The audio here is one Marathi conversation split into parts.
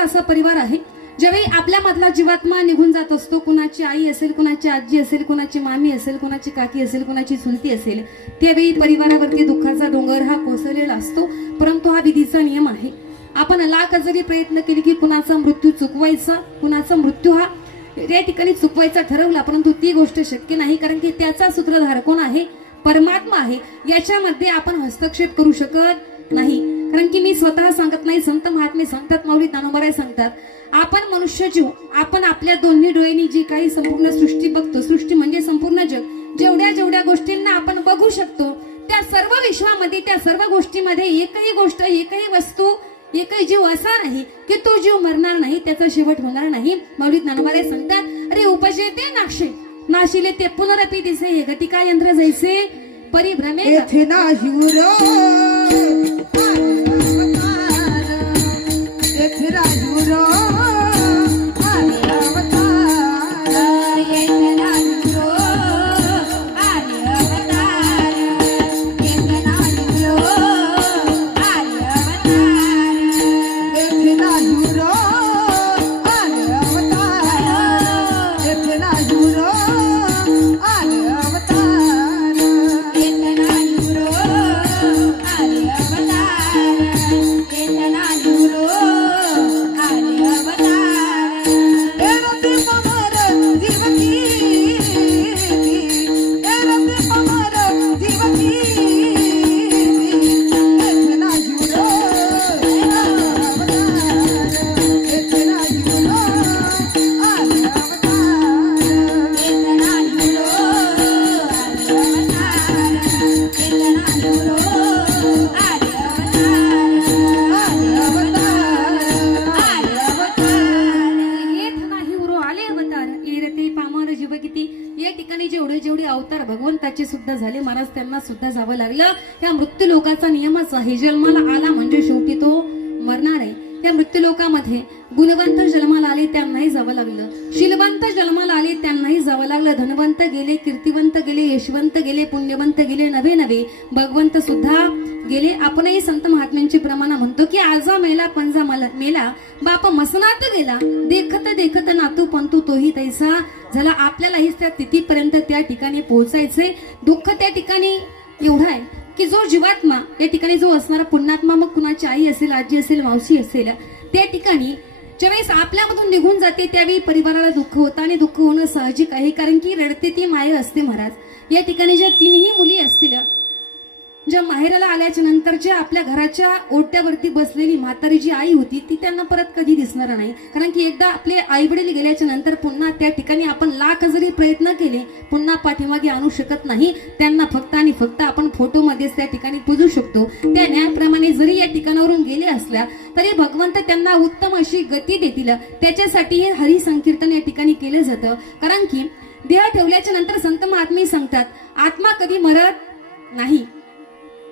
असा परिवार आहे ज्यावेळी आपल्या मधला जीवात्मा निघून जात असतो कुणाची आई असेल कुणाची आजी असेल कुणाची मामी असेल कुणाची काकी असेल कुणाची चुलती असेल त्यावेळी परिवारावरती दुःखाचा डोंगर हा कोसळलेला असतो परंतु हा विधीचा नियम आहे. आपण लाख जरी प्रयत्न केले की कुणाचा मृत्यू चुकवायचा कुणाचा मृत्यू हा त्या ठिकाणी चुकवायचा ठरवला परंतु ती गोष्ट शक्य नाही कारण की त्याचा सूत्रधार कोण आहे? परमात्मा आहे. याच्यामध्ये आपण हस्तक्षेप करू शकत नाही. कारण की मी स्वतः सांगत नाही संत महात्मे सांगतात माऊली ज्ञानोबराय सांगतात. आपण मनुष्य जीव आपण आपल्या दोन्ही डोळ्यांनी जी काही संपूर्ण सृष्टी बघतो सृष्टी म्हणजे संपूर्ण जग जेवढ्या जेवढ्या गोष्टींना आपण बघू शकतो त्या सर्व विश्वामध्ये त्या सर्व गोष्टीमध्ये एकही गोष्ट एकही वस्तू एकही जीव असा नाही की तो जीव मरणार नाही त्याचा शेवट होणार नाही. माऊली ज्ञानोबारे सांगतात अरे उपजेते नाक्षे नाशिले ते पुनरपी दिसे हे गतिका यंत्र जैसे परिभ्रमे नाही पामर जीव किती या ठिकाणी जेवढे जेवढे अवतार भगवंताचे सुद्धा झाले महाराज त्यांना सुद्धा जावं लागलं. या मृत्यू लोकाचा नियमच आहे. जन्माला आला म्हणजे शेवटी तो मरणार आहे. त्या मृत्यूलोकामध्ये गुणवंत जन्माला आले त्यांनाही जावं लागलं. शिलवंत जन्माला आले त्यांनाही जावं लागलं. धनवंत गेले कीर्तिवंत गेले यशवंत गेले पुण्यवंत गेले नवे नवे. भगवंत सुद्धा गेले. आपणही संत महात्म्यांची प्रमाण म्हणतो की आजा मेला पंजा मला मेला. बाप मसनात गेला. देखत देखत नातू पंतू तोही तैसा झाला. आपल्यालाही त्या तिथीपर्यंत त्या ठिकाणी पोहोचायचंय. दुःख त्या ठिकाणी एवढं आहे. की जो जीवात्मा या ठिकाणी जो असणारा पुण्यात्मा मग कुणाची आई असेल आजी असेल मावशी असेल त्या ठिकाणी ज्यावेळेस आपल्यामधून निघून जाते त्यावेळी परिवाराला दुःख होतं आणि दुःख होणं साहजिक आहे. कारण की रडते ती माय असते महाराज. या ठिकाणी ज्या तीनही मुली असतील ज्या माहेराला आल्याच्यानंतर ज्या आपल्या घराच्या ओट्यावरती बसलेली म्हातारी जी आई होती ती त्यांना परत कधी दिसणार नाही. कारण की एकदा आपले आई वडील गेल्याच्यानंतर पुन्हा त्या ठिकाणी आपण लाख जरी प्रयत्न केले पुन्हा पाठीमागे आणू शकत नाही. त्यांना फक्त आणि फक्त आपण फोटोमध्येच त्या ठिकाणी पुजू शकतो. त्या न्यायाप्रमाणे जरी या ठिकाणावरून गेले असल्या तरी भगवंत त्यांना उत्तम अशी गती देतील. त्याच्यासाठी हे हरी संकीर्तन या ठिकाणी केलं जातं. कारण की देह ठेवल्याच्या नंतर संत महात्मे सांगतात आत्मा कधी मरत नाही.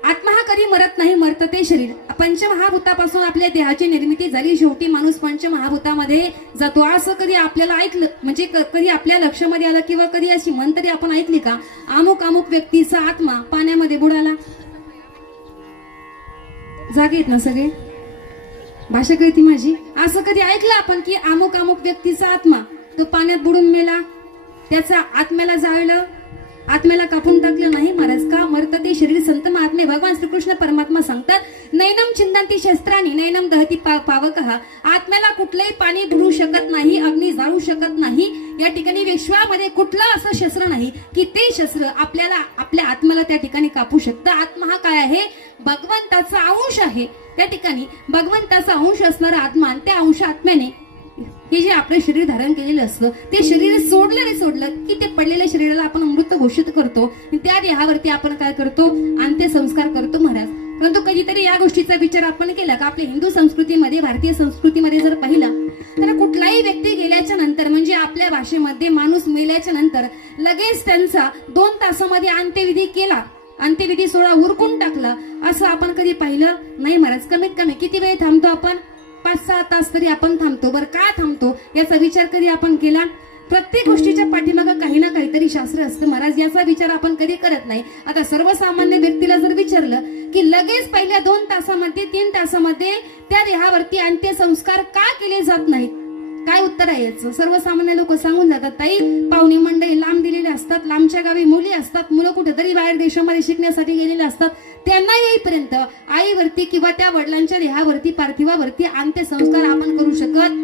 आत्मा हा कधी मरत नाही मरत ते शरीर. पंचमहाभूतापासून आपल्या देहाची निर्मिती झाली. शेवटी माणूस पंचमहाभूतामध्ये जातो. असं कधी आपल्याला ऐकलं? म्हणजे क- कधी आपल्या लक्षामध्ये आलं किंवा कधी अशी मन तरी आपण ऐकली का? अमुक अमुक व्यक्तीचा आत्मा पाण्यामध्ये बुडाला. जागेत ना सगळे? भाषा कळती माझी? असं कधी ऐकलं आपण की अमुक अमुक व्यक्तीचा आत्मा तो पाण्यात बुडून मेला? त्याचा आत्म्याला जाळलं? आत्म्याला कापून टाकलं नाही महाराज. का मरत ते? शरीर संत महात्मे. भगवान श्रीकृष्ण परमात्मा सांगतात नैनम चिंतांती शस्त्रानी नैनम दहती पा पावक. आत्म्याला कुठलंही पाणी बुडू शकत नाही अग्नी जाळू शकत नाही. या ठिकाणी विश्वामध्ये कुठलं असं शस्त्र नाही की ते शस्त्र आपल्याला आपल्या आत्म्याला त्या ठिकाणी कापू शकतं. आत्मा हा काय आहे? भगवंताचा अंश आहे. त्या ठिकाणी भगवंताचा अंश असणारा आत्मा आणि त्या अंश आत्म्याने हे जे आपलं शरीर धारण केलेलं असतं ते शरीर सोडलं रे सोडलं की ते पडलेल्या शरीराला आपण अमृत घोषित करतो. त्या देहावरती आपण काय करतो? अंत्यसंस्कार करतो महाराज. परंतु कधीतरी या गोष्टीचा विचार आपण केला का? आपल्या हिंदू संस्कृतीमध्ये भारतीय संस्कृतीमध्ये जर पाहिलं तर कुठलाही व्यक्ती गेल्याच्यानंतर म्हणजे आपल्या भाषेमध्ये माणूस मेल्याच्या नंतर लगेच त्यांचा दोन तासामध्ये अंत्यविधी केला. अंत्यविधी सोहळा उरकून टाकला. असं आपण कधी पाहिलं? नाही महाराज कमीत कमी किती वेळ थांबतो आपण? पाच सहा तास तरी आपण थांबतो. बरं का थांबतो? याचा विचार कधी आपण केला? प्रत्येक गोष्टीच्या पाठीमागं काही ना काहीतरी शास्त्र असतं. महाराज याचा विचार आपण कधी करत नाही. आता सर्वसामान्य व्यक्तीला जर विचारलं की लगेच पहिल्या दोन तासामध्ये तीन तासामध्ये त्या देहावरती अंत्यसंस्कार का केले जात नाहीत? काय उत्तर आहे याचं? सर्वसामान्य लोक सांगून जातात ताई पाहुणी मंडळी लांब दिलेले असतात लांबच्या गावी मुली असतात मुलं कुठेतरी बाहेर देशामध्ये शिकण्यासाठी गेलेले असतात. त्यांना येईपर्यंत आईवरती किंवा त्या वडिलांच्या देहावरती पार्थिवावरती अंत्यसंस्कार आपण करू शकत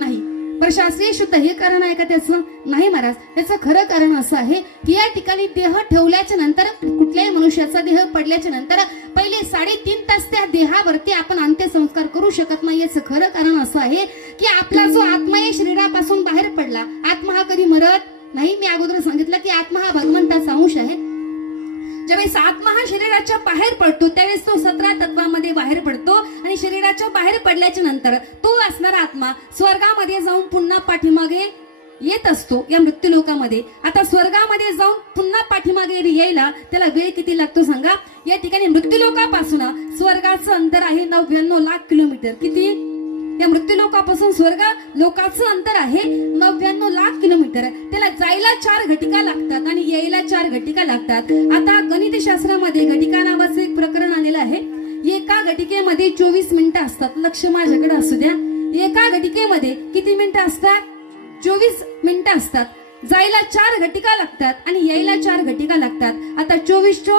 नाही. पण शास्त्रीय शुद्ध हे कारण आहे का त्याचं? नाही महाराज. त्याचं खरं कारण असं आहे की या ठिकाणी देह ठेवल्याच्या नंतर कुठल्याही मनुष्याचा देह पडल्याच्या नंतर पहिले साडेतीन तास त्या देहावरती आपण अंत्यसंस्कार करू शकत नाही. याचं खरं कारण असं आहे की आपला जो आत्मा शरीरापासून बाहेर पडला. आत्मा हा कधी मरत नाही? मी अगोदर सांगितलं की आत्मा हा भगवंताचा अंश आहे. ज्यावेळेस आत्मा हा शरीराच्या बाहेर पडतो त्यावेळेस तो सतरा तत्वामध्ये बाहेर पडतो आणि शरीराच्या बाहेर पडल्याच्या नंतर तो असणारा आत्मा स्वर्गामध्ये जाऊन पुन्हा पाठीमागे येत असतो या मृत्यू लोकामध्ये. आता स्वर्गामध्ये जाऊन पुन्हा पाठीमागे यायला त्याला वेळ किती लागतो सांगा? या ठिकाणी मृत्यू लोकापासून स्वर्गाचं अंतर आहे नव्याण्णव लाख किलोमीटर. किती? या मृत्यू लोकापासून स्वर्ग लोकाचं अंतर आहे. नव्याण्णव लाख किलोमीटर. त्याला जायला चार घटिका लागतात आणि यायला चार घटिका लागतात. आता गणित शास्त्रामध्ये घटिका नावाचं एक प्रकरण आलेलं आहे. एका घटिकेमध्ये चोवीस मिनिटं असतात. लक्ष माझ्याकडे असू द्या. एका घटिकेमध्ये किती मिनिटं असतात? चोवीस मिनिटं असतात. जायला चार घटिका लागतात आणि यायला चार घटिका लागतात. आता चोवीस चो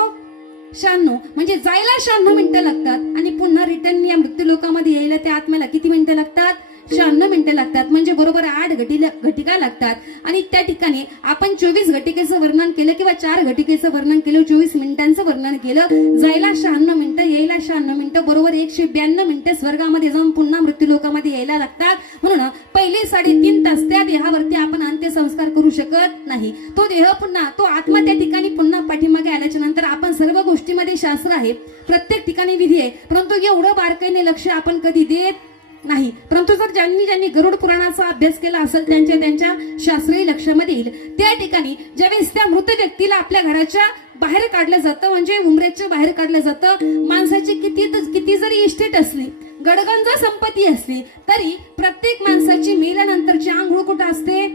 शहाण्णव. म्हणजे जायला शहाण्णव मिनिटं लागतात आणि पुन्हा रिटर्न या मृत्यू लोकामध्ये यायला त्या आत्म्याला किती मिनिटं लागतात? शहाण्णव मिनिटं लागतात. म्हणजे बरोबर आठ घटीला घटिका लागतात. आणि त्या ठिकाणी आपण चोवीस घटिकेचं वर्णन केलं किंवा चार घटिकेचं वर्णन केलं चोवीस मिनिटांचं वर्णन केलं जायला शहाण्णव मिनिटं यायला शहाण्णव मिनिटं बरोबर एकशे ब्याण्णव मिनिटं स्वर्गामध्ये जाऊन पुन्हा मृत्यू लोकामध्ये यायला लागतात. म्हणून पहिले साडेतीन तास त्या देहावरती आपण अंत्यसंस्कार करू शकत नाही. तो देह पुन्हा तो आत्मा त्या ठिकाणी पुन्हा पाठीमागे आल्याच्यानंतर आपण सर्व गोष्टीमध्ये शास्त्र आहे. प्रत्येक ठिकाणी विधी आहे. परंतु एवढं बारकाईने लक्ष आपण कधी देत नाही. परंतु जर ज्यांनी ज्यांनी गरुड पुराणाचा अभ्यास केला असेल त्यांच्या त्यांच्या शास्त्रीय लक्षामध्ये येईल. त्या ठिकाणी ज्यावेळेस त्या मृत व्यक्तीला आपल्या घराच्या बाहेर काढलं जातं म्हणजे उमरेच्या बाहेर काढलं जातं माणसाची किती किती जरी इस्टेट असली गडगंज संपत्ती असली तरी प्रत्येक माणसाची मेल्यानंतरची आंघोळ कुठं असते?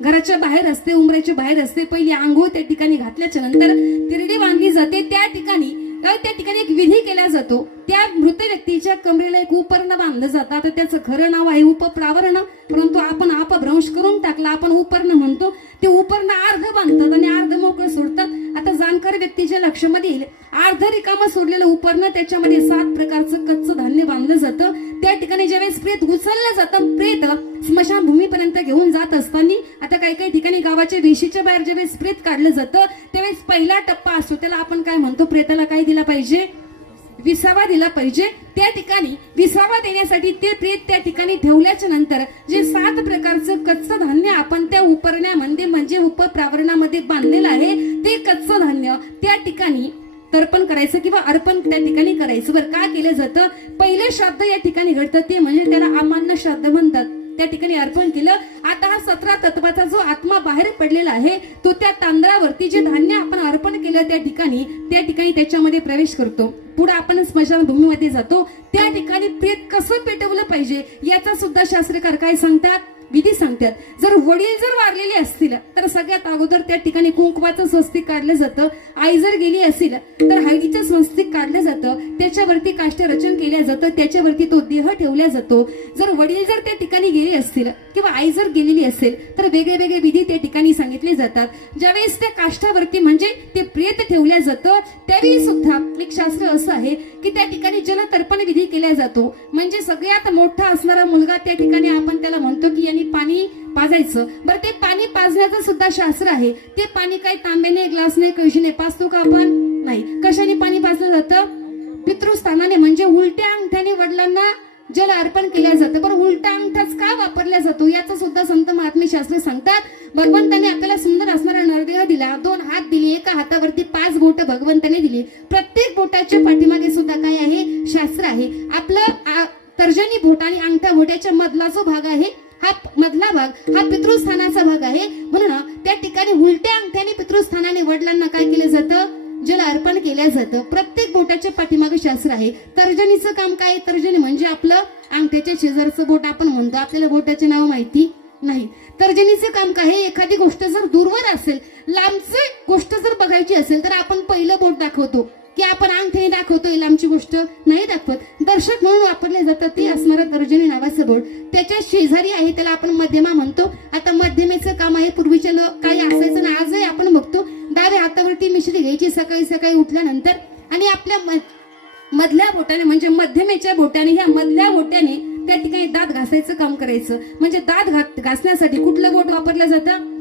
घराच्या बाहेर असते उमऱ्याच्या बाहेर असते. पहिली आंघोळ त्या ठिकाणी घातल्याच्या नंतर तिरडी बांधली जाते. त्या ठिकाणी त्या ठिकाणी एक विधी केला जातो. त्या मृत व्यक्तीच्या कमरेला एक उपर्ण बांधलं जातं. आता त्याचं खरं नाव आहे उपप्रावरण. परंतु आपण अपभ्रंश करून टाकला. आपण उपर्ण म्हणतो. ते उपर्ण अर्ध बांध जाणकार व्यक्तीच्या लक्षामध्ये अर्ध रिकामा सोडलेलं उपरणं त्याच्यामध्ये सात प्रकारचं कच्चं धान्य बांधलं जातं. त्या ठिकाणी ज्यावेळेस प्रेत उचललं जातं प्रेत स्मशानभूमीपर्यंत घेऊन जात असताना आता काही काही ठिकाणी गावाच्या वेशीच्या बाहेर ज्यावेळेस प्रेत काढलं जातं त्यावेळेस पहिला टप्पा असतो. त्याला आपण काय म्हणतो? प्रेताला काय दिला पाहिजे? विसावा दिला पाहिजे. त्या ठिकाणी विसावा देण्यासाठी ते प्रेत त्या ठिकाणी ठेवल्याच्या नंतर जे सात प्रकारचं कच्चं धान्य आपण त्या उपरण्यामध्ये म्हणजे उपप्रावरणामध्ये बांधलेलं आहे ते कच्चं धान्य त्या ठिकाणी तर्पण करायचं किंवा अर्पण त्या ठिकाणी करायचं. बरं का केलं जातं? पहिले श्राद्ध या ठिकाणी घडतं ते म्हणजे त्याला अमान्य श्राद्ध म्हणतात. त्या ठिकाणी अर्पण केलं. आता हा सतरा तत्वाचा जो आत्मा बाहेर पडलेला आहे तो त्या तांदळावरती जे धान्य आपण अर्पण केलं त्या ठिकाणी त्या ठिकाणी त्याच्यामध्ये प्रवेश करतो. पुढे आपण स्मशानभूमीमध्ये जातो. त्या ठिकाणी प्रेत कसं पेटवलं पाहिजे याचा सुद्धा शास्त्रकार काय सांगतात? विधी सांगतात. जर वडील जर वारलेले असतील तर सगळ्यात अगोदर त्या ठिकाणी कुंकवाचं स्वस्तिक काढलं जातं. आई जर गेली असेल तर हळदीचं स्वस्तिक काढलं जातं. त्याच्यावरती काष्ट रचन केलं जातं. त्याच्यावरती तो देह ठेवला जातो. जर वडील जर त्या ठिकाणी गेले असतील किंवा आई जर गेलेली असेल तर वेगळे वेगळे विधी त्या ठिकाणी सांगितले जातात. ज्यावेळेस त्या काष्ठावरती म्हणजे ते प्रेत ठेवल्या जातं त्यावेळी सुद्धा एक शास्त्र असं आहे की त्या ठिकाणी जलतर्पण विधी केला जातो. म्हणजे सगळ्यात मोठा असणारा मुलगा त्या ठिकाणी आपण त्याला म्हणतो की यांनी पाणी पाजायचं. बरं ते पाणी पाजण्याचं सुद्धा शास्त्र आहे. ते पाणी काही तांब्याने ग्लासने कळशीने पाजतो का आपण? नाही. कशाने पाणी पाजलं जातं? पितृस्थानाने म्हणजे उलट्या अंगठ्याने वडिलांना जल अर्पण केलं जातं. पण उलटा अंगठाच का वापरला जातो? याचा सुद्धा संत महात्मे शास्त्र सांगतात. भगवंताने आपल्याला सुंदर असणारा नरदेह दिला. दोन हात दिले एका हातावरती पाच बोट भगवंताने दिली. प्रत्येक बोटाच्या पाठीमागे सुद्धा काय आहे? शास्त्र आहे. आपलं तर्जनी बोट आणि अंगठा बोट्याच्या मधला जो भाग आहे हा मधला भाग हा पितृस्थानाचा भाग आहे. म्हणून त्या ठिकाणी उलट्या अंगठ्याने पितृस्थानाने वडिलांना काय केलं जातं? जल अर्पण केलं जातं. प्रत्येक बोटाच्या पाठीमागे शास्त्र आहे. तर्जनीचं काम काय? आहे? तर्जनी म्हणजे आपलं अंगठ्याच्या शेजारचं बोट. आपण म्हणतो आपल्याला बोटाचे नाव माहिती नाही. तर्जनीचं काम काय? एखादी गोष्ट जर दूरवर असेल लांबची गोष्ट जर बघायची असेल तर आपण पहिलं बोट दाखवतो. की आपण अंगठीने दाखवतोय लांबची गोष्ट नाही दाखवत. दर्शक म्हणून वापरले जातात ते असणारं तर्जनी नावाचं बोट त्याच्या शेजारी आहे त्याला आपण मध्यमा म्हणतो. आता मध्यमेचं काम आहे पूर्वीच्या लोक काही असायचं ना आजही आपण बघतो. डाव्या हातावरती मिश्री घ्यायची सकाळी सकाळी उठल्यानंतर आणि आपल्या म- मधल्या बोटाने म्हणजे मध्यमेच्या बोटाने ह्या मधल्या बोटाने त्या ठिकाणी दात घासायचं काम करायचं. म्हणजे दात घासण्यासाठी कुठलं बोट वापरलं जातं?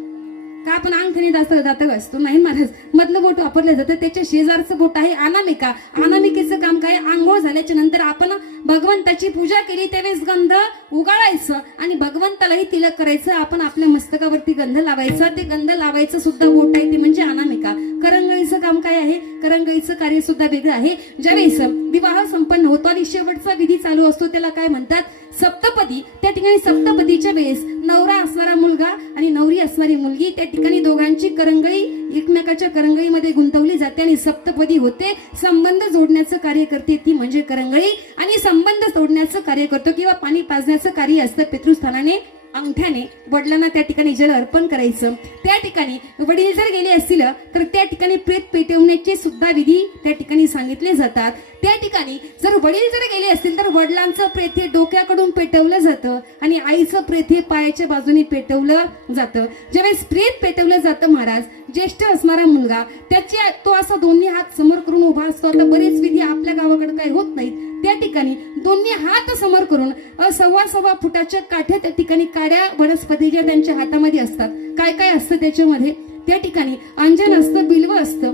का आपण अंगठीने जास्त दात घासतो नाही महाराज मधलं बोट वापरलं जातं त्याच्या शेजारचं बोट आहे अनामिका. अनामिकेचं काम काय? आंघोळ झाल्याच्यानंतर आपण भगवंताची पूजा केली त्यावेळेस गंध उगाळायचं आणि भगवंतालाही तिलक करायचं. आपण आपल्या मस्तकावरती गंध लावायचा. ते गंध लावायचं सुद्धा बोट आहे ते म्हणजे अनामिका. करंगळीचं काम काय आहे? करंगळीचं कार्य सुद्धा वेगळं आहे. ज्यावेळेस विवाह संपन्न होतो आणि शेवटचा विधी चालू असतो. त्याला काय म्हणतात? सप्तपदी. त्या ठिकाणी सप्तपदीच्या वेळेस नवरा असणारा मुलगा आणि नवरी असणारी मुलगी त्या ठिकाणी दोघांची करंगळी एकमेकाच्या करंगळीमध्ये गुंतवली जाते आणि सप्तपदी होते. संबंध जोडण्याचं कार्य करते ती म्हणजे करंगळी. आणि संबंध जोडण्याचं कार्य करतो किंवा पाणी पाजण्याचं कार्य असतं पितृस्थानाने. अंगठ्याने वडिलांना त्या ठिकाणी जल अर्पण करायचं. त्या ठिकाणी वडील जर गेले असतील तर त्या ठिकाणी प्रेत पेटवण्याचे सुद्धा विधी त्या ठिकाणी सांगितले जातात. त्या ठिकाणी जर वडील जर गेले असतील तर वडिलांचं प्रेत हे डोक्याकडून पेटवलं जातं आणि आईचं प्रेत हे पायाच्या बाजूने पेटवलं जातं. ज्यावेळेस प्रेत पेटवलं जातं महाराज ज्येष्ठ असणारा मुलगा त्याचे तो असा दोन्ही हात समोर करून उभा असतो. आता बरेच विधी आपल्या गावाकडे काही होत नाहीत. त्या ठिकाणी दोन्ही हात समोर करून सव्वा सव्वा फुटाच्या काठ्या त्या ठिकाणी काड्या वनस्पतीच्या त्यांच्या हातामध्ये असतात काय काय असतं त्याच्यामध्ये त्या ठिकाणी अंजन असतं बिल्व असतं.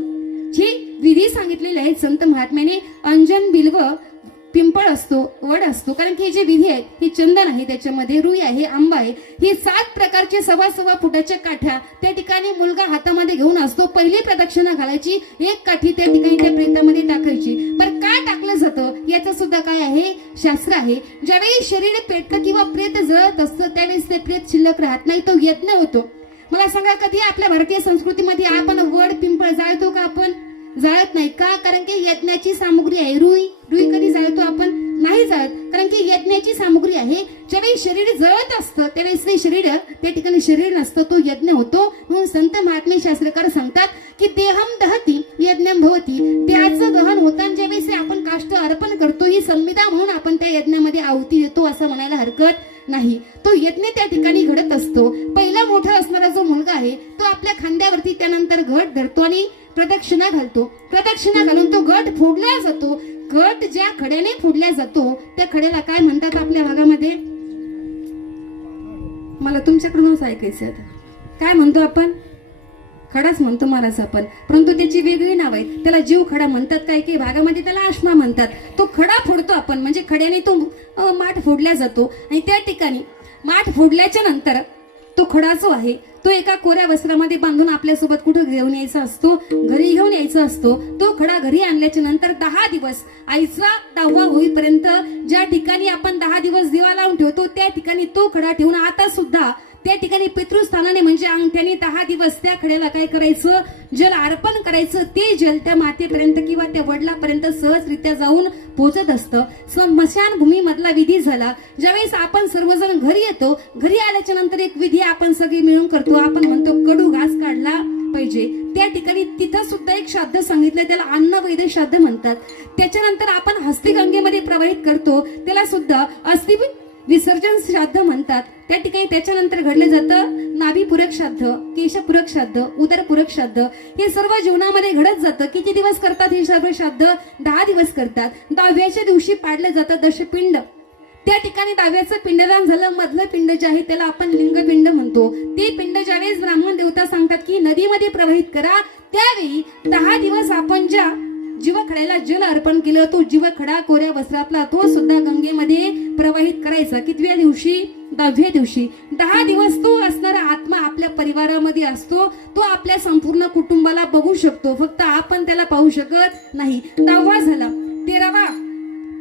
जी विधी सांगितलेले आहेत संत महात्म्याने अंजन बिल्व पिंपळ असतो वड असतो. कारण की हे जे विधी आहेत ही चंदन आहे त्याच्यामध्ये रुई आहे आंबा आहे ही सात प्रकारचे सव्वा सव्वा फुटाच्या काठ्या त्या ठिकाणी मुलगा हातामध्ये घेऊन असतो. पहिली प्रदक्षिणा घालायची एक काठी त्या ठिकाणी त्या प्रेतामध्ये टाकायची. बरं का टाकलं जातं? याचं सुद्धा काय आहे? शास्त्र आहे. ज्यावेळी शरीर पेटतं किंवा प्रेत जळत असतं त्यावेळेस ते प्रेत शिल्लक राहत नाही तो यत्न होतो. मला सांगा कधी आपल्या भारतीय संस्कृतीमध्ये आपण वड पिंपळ जाळतो का आपण? जळत नाही. का? कारण की यज्ञाची सामुग्री आहे. रुई रुई कधी जाळतो आपण? नाही जळत. कारण की यज्ञाची सामुग्री आहे. ज्यावेळी शरीर जळत असतं त्यावेळेस ते शरीर त्या ठिकाणी शरीर नसतं तो यज्ञ होतो. म्हणून संत महात्मे शास्त्रकार सांगतात की देहम दहती यज्ञम भवती. त्याचं दहन होताना ज्यावेळेस आपण काष्ट अर्पण करतो ही संविधा म्हणून आपण त्या यज्ञामध्ये आहुती देतो असं म्हणायला हरकत नाही. तो यज्ञ त्या ठिकाणी घडत असतो. पहिला मोठा असणारा जो मुलगा आहे तो आपल्या खांद्यावरती त्यानंतर घट धरतो आणि प्रदक्षिणा घालतो. प्रदक्षिणा घालून तो गट फोडला जातो. गट ज्या खड्याने फोडला जातो त्या खड्याला काय म्हणतात आपल्या भागामध्ये? मला तुमच्याकडूनच ऐकायचं आता. काय म्हणतो आपण? खडाच म्हणतो महाराज आपण. परंतु त्याची वेगळी नाव आहेत. त्याला जीव खडा म्हणतात काय? काही भागामध्ये त्याला आश्मा म्हणतात. तो खडा फोडतो आपण. म्हणजे खड्याने तो माठ फोडला जातो. आणि त्या ठिकाणी माठ फोडल्याच्या नंतर तो खडा जो आहे तो एका कोऱ्या वस्त्रामध्ये बांधून आपल्यासोबत कुठं घेऊन यायचा असतो घरी घेऊन यायचा असतो तो खडा घरी आणल्याच्या नंतर दहा दिवस आईचा दहावा होईपर्यंत ज्या ठिकाणी आपण दहा दिवस दिवा लावून ठेवतो त्या ठिकाणी तो खडा ठेवून आता सुद्धा त्या ठिकाणी पितृस्थानाने म्हणजे अंगठ्याने दहा दिवस त्या खड्याला काय करायचं? जल अर्पण करायचं. ते जल त्या मातेपर्यंत किंवा त्या वडिलापर्यंत सहजरित्या जाऊन पोहोचत असतं. स्मशान भूमीमधला विधी झाला. ज्यावेळेस आपण सर्वजण घरी येतो घरी आल्याच्यानंतर एक विधी आपण सगळी मिळून करतो. आपण म्हणतो कडू घास काढला पाहिजे. त्या ठिकाणी तिथं सुद्धा एक श्राद्ध सांगितलं त्याला अन्न वैद्य श्राद्ध म्हणतात. त्याच्यानंतर आपण हस्तिगंगेमध्ये प्रवाहित करतो. त्याला सुद्धा अस्थि विसर्जन श्राद्ध म्हणतात. त्या ठिकाणी त्याच्यानंतर घडलं जातं नाभीपूरक श्राद्ध केशपूरक श्राद्ध उदरपूरक श्राद्ध. हे सर्व जीवनामध्ये घडत जातं. किती दिवस करतात हे सर्व श्राद्ध? दहा दिवस करतात. दहाव्याच्या दिवशी पाडलं जातं दशपिंड. त्या ठिकाणी दहाव्याचं पिंडदान झालं. मधलं पिंड जे आहे त्याला आपण लिंगपिंड म्हणतो. ते पिंड ज्यावेळेस ब्राह्मण देवता सांगतात की नदीमध्ये प्रवाहित करा त्यावेळी दहा दिवस आपण ज्या जीवखड्याला जल अर्पण केलं तो जीवखडा कोऱ्या वस्त्रातला तो सुद्धा गंगेमध्ये प्रवाहित करायचा. कितव्या दिवशी? दहाव्या दिवशी. दहा दिवस तो असणारा आत्मा आपल्या परिवारामध्ये असतो. तो आपल्या संपूर्ण कुटुंबाला बघू शकतो. फक्त आपण त्याला पाहू शकत नाही. दहावा झाला. तेरावा.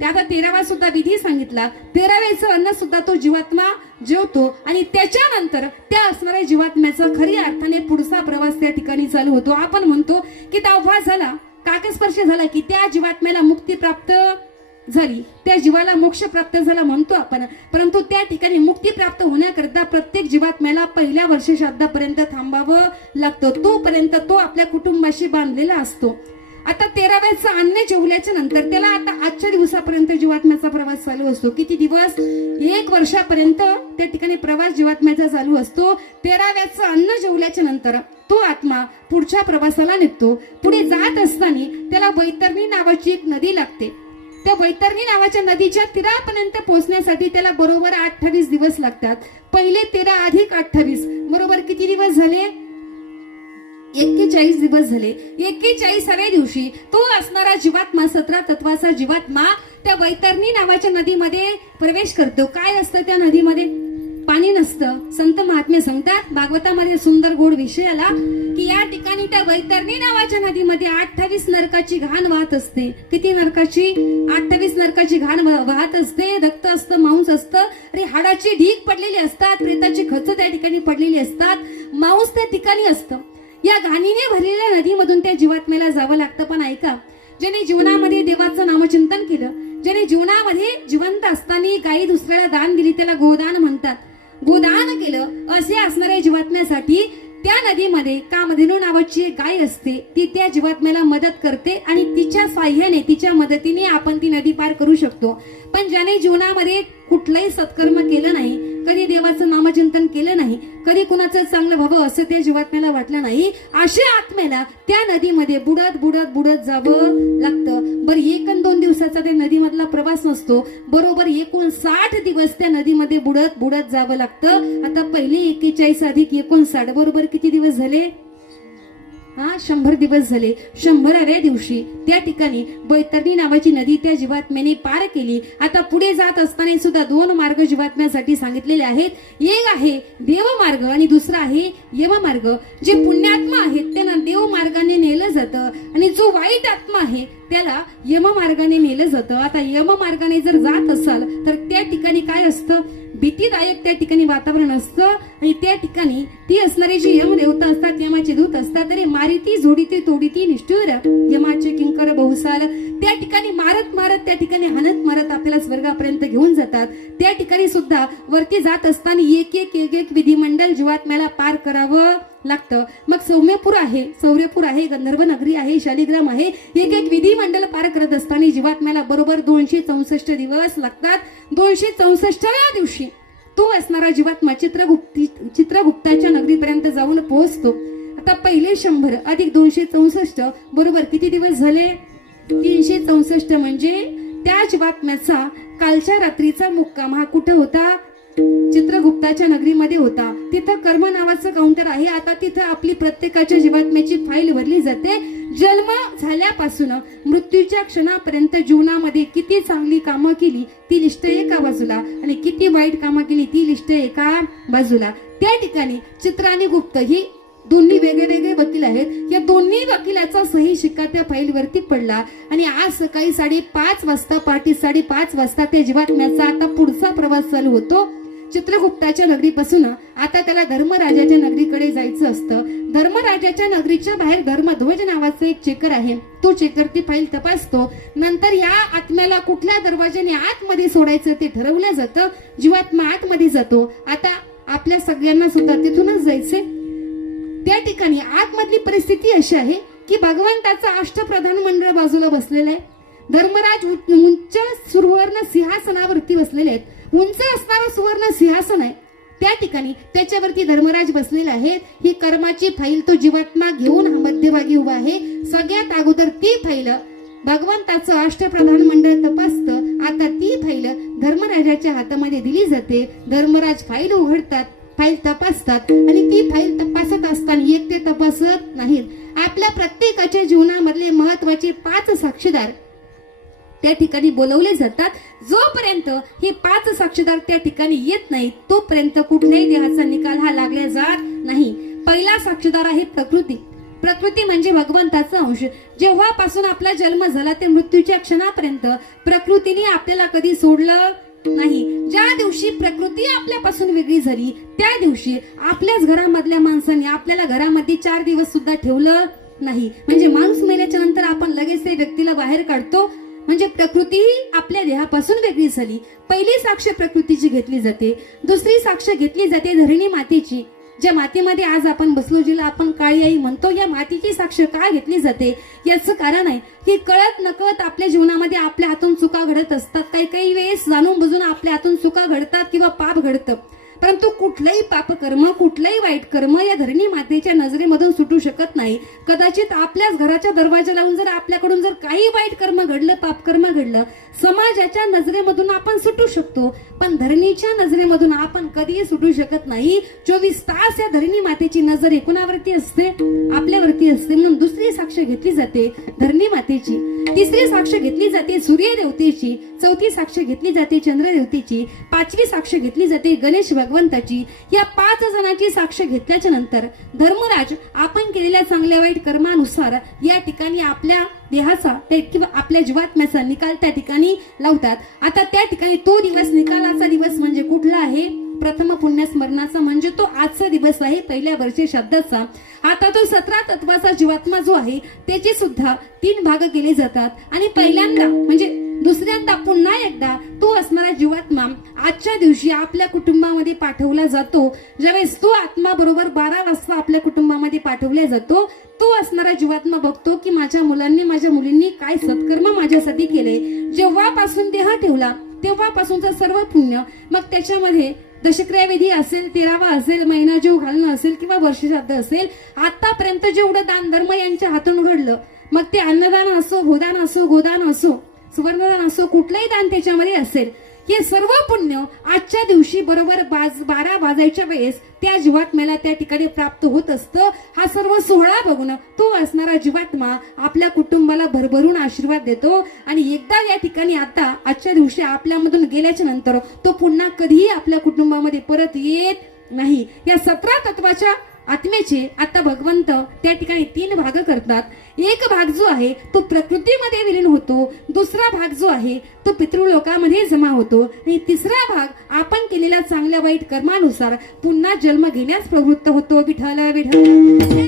त्याचा तेरावा सुद्धा विधी सांगितला. तेराव्याचं अन्न सुद्धा तो जीवात्मा जेवतो. आणि त्याच्यानंतर त्या असणाऱ्या जीवात्म्याचा खरी अर्थाने पुढचा प्रवास त्या ठिकाणी चालू होतो. आपण म्हणतो की दहावा झाला. काकस्पर्श झाला की त्या जीवात्म्याला मुक्ती प्राप्त झाली. त्या जीवाला मोक्ष प्राप्त झाला म्हणतो आपण. परंतु त्या ठिकाणी मुक्ती प्राप्त होण्याकरता प्रत्येक जीवात्म्याला पहिल्या वर्ष श्राद्धापर्यंत थांबावं लागतं. तोपर्यंत तो आपल्या कुटुंबाशी बांधलेला असतो. आता तेराव्याचं अन्न जेवल्याच्या नंतर त्याला आता आजच्या दिवसापर्यंत जीवात्म्याचा प्रवास चालू असतो. किती दिवस? एक वर्षापर्यंत त्या ठिकाणी प्रवास जीवात्म्याचा चालू असतो. तेराव्याचं अन्न जेवल्याच्या नंतर तो आत्मा पुढच्या प्रवासाला निघतो. पुढे जात असताना त्याला वैतरणी नावाची एक नदी लागते. त्या वैतरणी नावाच्या नदीच्या तीरापर्यंत पोहोचण्यासाठी त्याला बरोबर अठ्ठावीस दिवस लागतात. पहिले तेरा अधिक अठ्ठावीस. बरोबर किती दिवस झाले? एक्केचाळीस दिवस झाले. एक्केचाळीसाव्या दिवशी तो असणारा जीवात्मा सतरा तत्वाचा जीवात्मा त्या वैतरणी नावाच्या नदीमध्ये प्रवेश करतो. काय असतं त्या नदीमध्ये? पाणी नसतं. संत महात्मे सांगतात भागवतामध्ये सुंदर गोड विषय आला की या ठिकाणी त्या वैतरणी नावाच्या नदीमध्ये अठ्ठावीस नरकाची घाण वाहत असते. किती नरकाची? अठ्ठावीस नरकाची घाण वाहत असते. रक्त असतं मांस असतं. आणि हाडाची ढीक पडलेली असतात. प्रेताची खच त्या ठिकाणी पडलेली असतात. मांस त्या ठिकाणी असतं. या घाणीने भरलेल्या नदीमधून त्या जीवात्म्याला जावं लागतं. पण ऐका ज्याने जीवनामध्ये देवाचं नामचिंतन केलं ज्याने जीवनामध्ये जिवंत असताना गायी दुसऱ्याला दान दिली त्याला गोदान म्हणतात. गोदान केलं असे असणाऱ्या जीवात्म्यासाठी त्या नदीमध्ये कामधेनू नावाची एक गाय असते. ती त्या जीवात्म्याला मदत करते आणि तिच्या साह्याने तिच्या मदतीने आपण ती नदी पार करू शकतो. पण ज्याने जीवनामध्ये कुठलंही सत्कर्म केलं नाही कधी देवाचं नामचिंतन केलं नाही कधी कुणाचं चांगलं व्हावं असं त्या जीवात्म्याला वाटलं नाही अशा आत्म्याला त्या नदीमध्ये बुडत बुडत बुडत जावं लागतं. बरं एक दोन दिवसाचा त्या नदीमधला प्रवास नसतो. बरोबर एकूण साठ दिवस त्या नदीमध्ये बुडत बुडत जावं लागतं. आता पहिली एकेचाळीस अधिक एकोणसाठ बरोबर किती दिवस झाले? हा शंभर दिवस झाले. शंभराव्या दिवशी. त्या ठिकाणी बैतरणी नावाची नदी त्या जीवात्म्याने पार केली. आता पुढे जात असताना सुद्धा दोन मार्ग जीवात्म्यासाठी सांगितलेले आहेत. एक आहे देव मार्ग आणि दुसरा आहे यम मार्ग जे पुण्यात्मा आहेत त्यांना देव मार्गाने नेलं जातं. आणि जो वाईट आत्मा आहे त्याला यम मार्गाने नेलं जातं. आता यम मार्गाने जर जात असाल तर त्या ठिकाणी काय असतं? भीतीदायक त्या ठिकाणी वातावरण असतं आणि त्या ठिकाणी ती असणारी जी यम देवता असतात यमाचे दूत असतात तरी मारिती जोडीती तोडीती निष्ठुर यमाचे किंकर बहुसाल त्या ठिकाणी मारत मारत त्या ठिकाणी हनत मारत आपल्याला स्वर्गापर्यंत घेऊन जातात. त्या ठिकाणी सुद्धा वरती जात असताना एक एक एक एक विधिमंडळ जीवात्म्याला पार करावं. लागतं. मग सौम्यपूर आहे सौर्यपूर आहे गंधर्व नगरी आहे शालिग्राम आहे एक एक विधिमंडळ पार करत असताना जीवात्म्याला बरोबर दोनशे चौसष्ट दिवस लागतात. दोनशे चौसष्टव्या दिवशी तो असणारा जीवात्मा चित्रगुप्ती चित्रगुप्ताच्या नगरीपर्यंत जाऊन पोहोचतो. आता पहिले शंभर अधिक दोनशे चौसष्ट बरोबर किती दिवस झाले? तीनशे चौसष्ट म्हणजे त्या जीवात्म्याचा कालच्या रात्रीचा मुक्काम हा कुठं होता? चित्रगुप्ताच्या नगरीमध्ये होता. तिथं कर्म नावाचं काउंटर आहे. आता तिथं आपली प्रत्येकाच्या जीवात्म्याची फाईल भरली जाते. जन्म झाल्यापासून मृत्यूच्या क्षणापर्यंत जीवनामध्ये किती चांगली कामं केली ती लिस्ट एका बाजूला आणि किती वाईट कामं केली ती लिस्ट एका बाजूला. त्या ठिकाणी चित्र आणि गुप्त ही दोन्ही वेगळे वेगळे वकील आहेत. या दोन्ही वकिलाचा सही शिक्का त्या फाईलवरती पडला आणि आज सकाळी साडेपाच वाजता पहाटे साडेपाच वाजता त्या जीवात्म्याचा आता पुढचा प्रवास चालू होतो. चित्रगुप्ताच्या नगरीपासून आता त्याला धर्मराजाच्या नगरीकडे जायचं असतं. धर्मराजाच्या नगरीच्या बाहेर धर्मध्वज नावाचं एक चेकर आहे. तो चेकर ती फाईल तपासतो. नंतर या आत्म्याला कुठल्या दरवाजाने आतमध्ये सोडायचं ते ठरवलं जातं. जीवात्मा आतमध्ये जातो. आता आपल्या सगळ्यांना सुद्धा तिथूनच जायचंय. त्या ठिकाणी आतमधली परिस्थिती अशी आहे की भगवंताचं अष्टप्रधान मंडळ बाजूला बसलेलं आहे. धर्मराज उंच सुवर्ण सिंहासनावरती बसलेले आहेत. उंच असणारं सुवर्ण सिंहासन आहे. त्या ठिकाणी त्याच्यावरती धर्मराज बसलेले आहेत. ही कर्माची फाईल तो जीवात्मा घेऊन हा मध्यभागी उभा आहे. सगळ्यात अगोदर ती फाईल भगवंताचं अष्टप्रधान मंडळ तपासतं. आता ती फाईल धर्मराजाच्या हातामध्ये दिली जाते. धर्मराज फाईल उघडतात फाईल तपासतात आणि ती फाईल तपासत असताना एक ते तपासत नाहीत. आपल्या प्रत्येकाच्या जीवनामधले महत्त्वाचे पाच साक्षीदार त्या ठिकाणी बोलवले जातात. जोपर्यंत हे पाच साक्षीदार त्या ठिकाणी येत नाही तोपर्यंत कुठल्याही देहाचा निकाल हा लागला जात नाही. पहिला साक्षीदार आहे प्रकृती. प्रकृती म्हणजे भगवंताचा अंश. जेव्हापासून आपला जन्म झाला ते मृत्यूच्या क्षणापर्यंत प्रकृतीने आपल्याला कधी सोडलं नाही. ज्या दिवशी प्रकृती आपल्यापासून वेगळी झाली त्या दिवशी आपल्याच घरामधल्या माणसाने आपल्याला घरामध्ये चार दिवस सुद्धा ठेवलं नाही. म्हणजे माणूस मेल्याच्या नंतर आपण लगेच त्या व्यक्तीला बाहेर काढतो म्हणजे प्रकृती ही आपल्या देहापासून वेगळी झाली. पहिली साक्ष प्रकृतीची घेतली जाते. दुसरी साक्ष घेतली जाते धरणी मातेची. ज्या मातीमध्ये आज आपण बसलो जिला आपण काळी आई म्हणतो या मातीची साक्ष का घेतली जाते? याचं कारण आहे की कळत नकळत आपल्या जीवनामध्ये आपल्या हातून चुका घडत असतात. काही काही वेळेस जाणून बुजून आपल्या हातून चुका घडतात किंवा पाप घडतं. परंतु कुठलंही पापकर्म कुठलंही वाईट कर्म या धरणी मातेच्या नजरेमधून सुटू शकत नाही. कदाचित आपल्याच घराच्या दरवाजा लावून जर आपल्याकडून जर काही वाईट कर्म घडलं पापकर्म घडलं समाजाच्या नजरेमधून आपण सुटू शकतो. पण धरणीच्या नजरेमधून आपण कधीही सुटू शकत नाही. चोवीस तास या धरणी मातेची नजर एकूणावरती असते आपल्यावरती असते. म्हणून दुसरी साक्ष घेतली जाते धरणी मातेची. तिसरी साक्ष घेतली जाते सूर्यदेवतेची. चौथी साक्ष घेतली जाते चंद्रदेवतेची. पाचवी साक्ष घेतली जाते गणेश भगवंताची या पाच जणांची साक्ष घेतल्याच्या नंतर धर्मराज आपण केलेल्या चांगल्या वाईट कर्मानुसार या ठिकाणी आपल्या देहाचा किंवा आपल्या जीवात्म्याचा निकाल त्या ठिकाणी लावतात. आता त्या ठिकाणी तो दिवस निकालाचा दिवस म्हणजे कुठला आहे? प्रथम पुण्यस्मरणाचा म्हणजे तो आजचा दिवस आहे पहिल्या वर्षी शब्दाचा. आता तो सतरा तत्वाचा जीवात्मा जो आहे त्याचे सुद्धा तीन भाग केले जातात. आणि पहिल्यांदा म्हणजे दुसऱ्यांदा पुन्हा एकदा तो असणारा जीवात्मा आजच्या दिवशी आपल्या कुटुंबामध्ये पाठवला जातो. ज्यावेळेस तो आत्मा बरोबर बारा वाजता आपल्या कुटुंबामध्ये पाठवला जातो तो असणारा जीवात्मा बघतो की माझ्या मुलांनी माझ्या मुलींनी काय सत्कर्म माझ्यासाठी केले. जेव्हापासून देह ठेवला तेव्हापासूनचा सर्व पुण्य. मग त्याच्यामध्ये दशक्रिया विधी असेल तेरावा असेल महिना जीव घालणं असेल किंवा वर्षश्राद्ध असेल आतापर्यंत जेवढं दान धर्म यांच्या हातून घडलं मग ते अन्नदान असो भूदान असो गोदान असो सुवर्णदान असो कुठलंही दान त्याच्यामध्ये असेल. हे सर्व पुण्य आजच्या दिवशी बरोबर बाज बारा वाजायच्या वेळेस त्या जीवात्म्याला त्या ठिकाणी प्राप्त होत असतं. हा सर्व सोहळा बघून तो असणारा जीवात्मा आपल्या कुटुंबाला भरभरून आशीर्वाद देतो आणि एकदा या ठिकाणी आता आजच्या दिवशी आपल्यामधून गेल्याच्यानंतर तो पुन्हा कधीही आपल्या कुटुंबामध्ये परत येत नाही. या सतरा तत्वाच्या आत्म्याचे आता भगवंत त्या ठिकाणी तीन भाग करतात. एक भाग जो आहे तो प्रकृतीमध्ये विलीन होतो. दुसरा भाग जो आहे तो पितृलोकामध्ये जमा होतो. आणि तिसरा भाग आपण केलेल्या चांगल्या वाईट कर्मानुसार पुन्हा जन्म घेण्यास प्रवृत्त होतो. विठल विठल